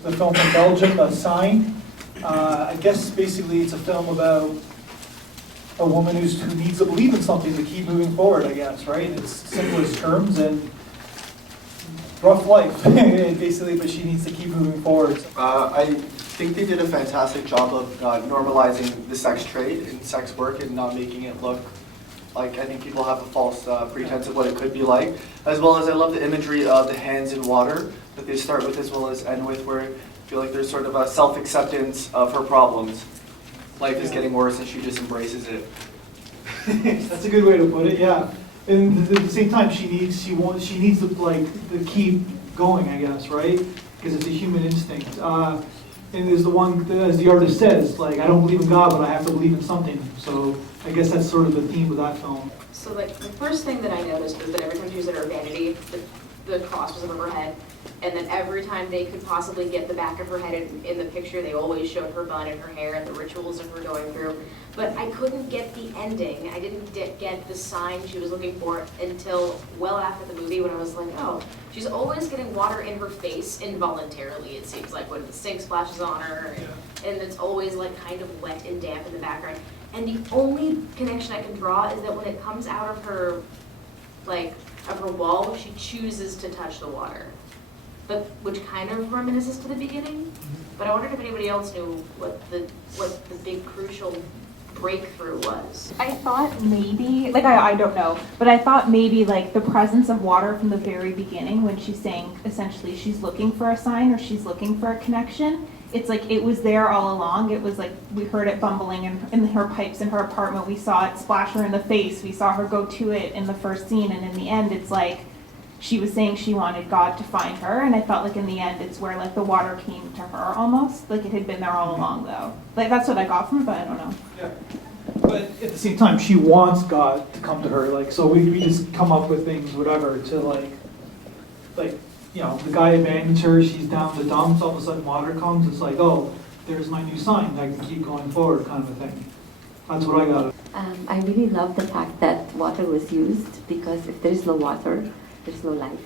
The film from Belgium, A Sign. I guess basically it's a film about a woman who needs to believe in something to keep moving forward, I guess, right? It's simplest terms and rough life, basically, but she needs to keep moving forward. I think they did a fantastic job of normalizing the sex trade and sex work and not making it look like, I think people have a false pretense of what it could be like. As well as I love the imagery of the hands in water that they start with as well as end with, where I feel like there's sort of a self-acceptance of her problems. Life is getting worse and she just embraces it. That's a good way to put it, yeah. And at the same time, she needs to keep going, I guess, right? Because it's a human instinct. And there's the one, as the artist says, like, I don't believe in God, but I have to believe in something. So I guess that's sort of the theme of that film. So like the first thing that I noticed was that every time she was at her vanity, the cross was above her head. And then every time they could possibly get the back of her head in the picture, they always showed her bun and her hair and the rituals of her going through. But I couldn't get the ending. I didn't get the sign she was looking for until well after the movie, when I was like, oh, she's always getting water in her face involuntarily, it seems like, when the sink splashes on her. And it's always like kind of wet and damp in the background. And the only connection I can draw is that when it comes out of her, like, of her wall, she chooses to touch the water. But which kind of reminisces to the beginning. But I wondered if anybody else knew what the big crucial breakthrough was. I thought maybe, like I don't know, but I thought maybe like the presence of water from the very beginning, when she's saying essentially she's looking for a sign or she's looking for a connection. It's like it was there all along. It was like we heard it bumbling in her pipes in her apartment. We saw it splash her in the face. We saw her go to it in the first scene, and in the end it's like she was saying she wanted God to find her, and I felt like in the end it's where like the water came to her almost, like it had been there all along though. Like that's what I got from it, but I don't know. Yeah. But at the same time, she wants God to come to her, like, so we just come up with things, whatever, to like, you know, the guy abandons her, she's down the dumps, all of a sudden water comes, it's like, oh, there's my new sign, I can keep going forward, kind of a thing. That's what I got. I really love the fact that water was used, because if there is no water, there's no life.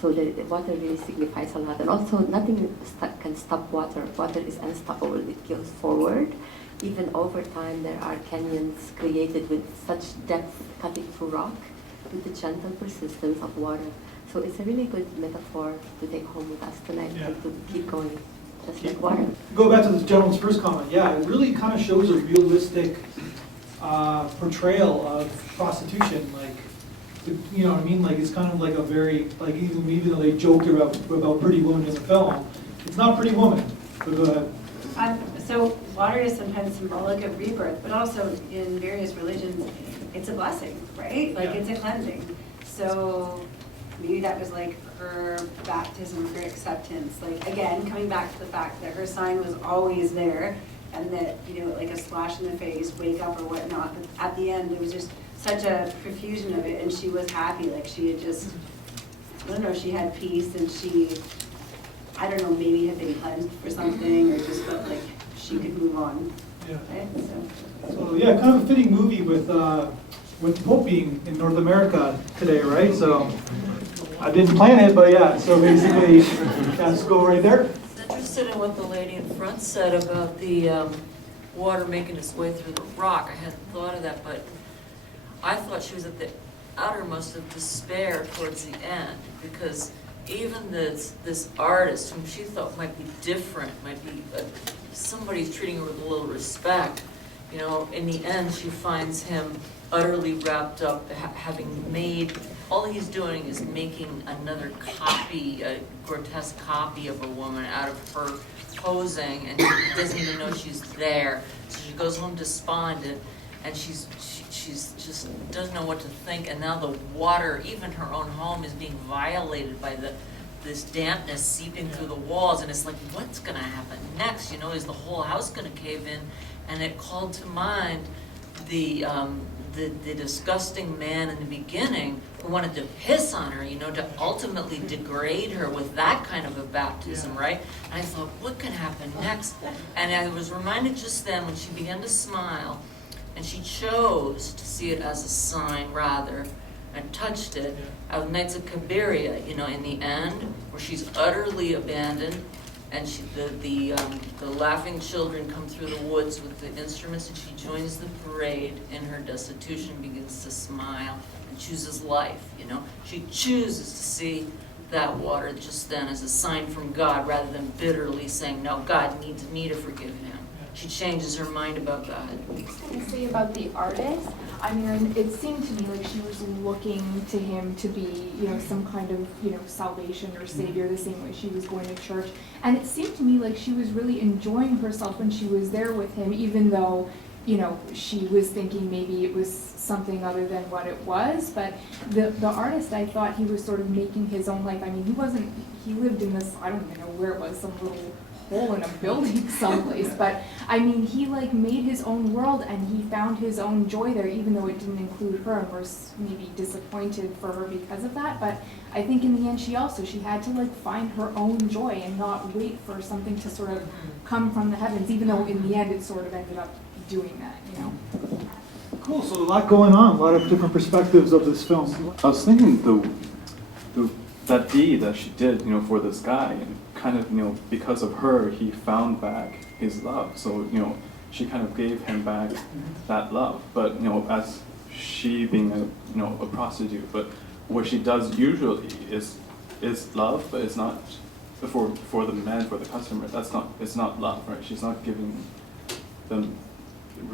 So the water really signifies a lot. And also, nothing can stop water. Water is unstoppable. It goes forward. Even over time, there are canyons created with such depth cutting through rock with the gentle persistence of water. So it's a really good metaphor to take home with us tonight, and to keep going, just like water. Go back to this gentleman's first comment. Yeah, it really kind of shows a realistic portrayal of prostitution. Like, you know what I mean? Like, it's kind of like a very, like, even though they joked about Pretty Woman in the film, it's not Pretty Woman. But go ahead. So water is sometimes symbolic of rebirth, but also in various religions, it's a blessing, right? Like it's a cleansing. So maybe that was like her baptism for acceptance. Like again, coming back to the fact that her sign was always there, and that, you know, like a splash in the face, wake up or whatnot. But at the end, there was just such a profusion of it, and she was happy. Like she had just, I don't know, she had peace, and she, I don't know, maybe had been cleansed for something, or just felt like she could move on. Yeah. Right? So yeah, kind of a fitting movie with Pope being in North America today, right? So I didn't plan it, but yeah. So basically, let's go right there. I'm interested in what the lady in front said about the water making its way through the rock. I hadn't thought of that, but I thought she was at the uttermost of despair towards the end, because even this artist, whom she thought might be different, might be somebody's treating her with a little respect, you know, in the end she finds him utterly wrapped up, having made, all he's doing is making another copy, a grotesque copy of a woman out of her posing, and he doesn't even know she's there. So she goes home despondent, and she's just doesn't know what to think, and now the water, even her own home, is being violated by this dampness seeping through the walls, and it's like, what's gonna happen next? You know, is the whole house gonna cave in? And it called to mind the disgusting man in the beginning who wanted to piss on her, you know, to ultimately degrade her with that kind of a baptism, right? And I thought, what could happen next? And I was reminded just then when she began to smile, and she chose to see it as a sign rather, and touched it, of Knights of Cabiria, you know, in the end, where she's utterly abandoned, and the laughing children come through the woods with the instruments, and she joins the parade. In her destitution, begins to smile and chooses life. You know, she chooses to see that water just then as a sign from God, rather than bitterly saying, "No, God needs me to forgive him." She changes her mind about God. To say about the artist, I mean, it seemed to me like she was looking to him to be, you know, some kind of, you know, salvation or savior, the same way she was going to church. And it seemed to me like she was really enjoying herself when she was there with him, even though, you know, she was thinking maybe it was something other than what it was. But the artist, I thought he was sort of making his own life. I mean, he lived in this, I don't even know where it was, some little hole in a building someplace, but I mean, he like made his own world and he found his own joy there, even though it didn't include her, and we're maybe disappointed for her because of that. But I think in the end, she had to like find her own joy and not wait for something to sort of come from the heavens, even though in the end it sort of ended up doing that, you know. Cool, so a lot going on, a lot of different perspectives of this film. I was thinking that deed that she did, you know, for this guy, and kind of, you know, because of her, he found back his love. So, you know, she kind of gave him back that love. But, you know, as she being a prostitute, but what she does usually is love, but it's not for the man, for the customer. It's not love, right? She's not giving them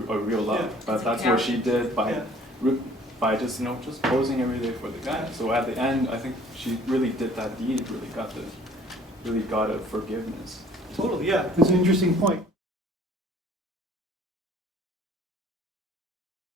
a real love. Yeah. But that's what she did by just, you know, just posing every day for the guy. So at the end, I think she really did that deed, really got a forgiveness. Totally, yeah, it's an interesting point.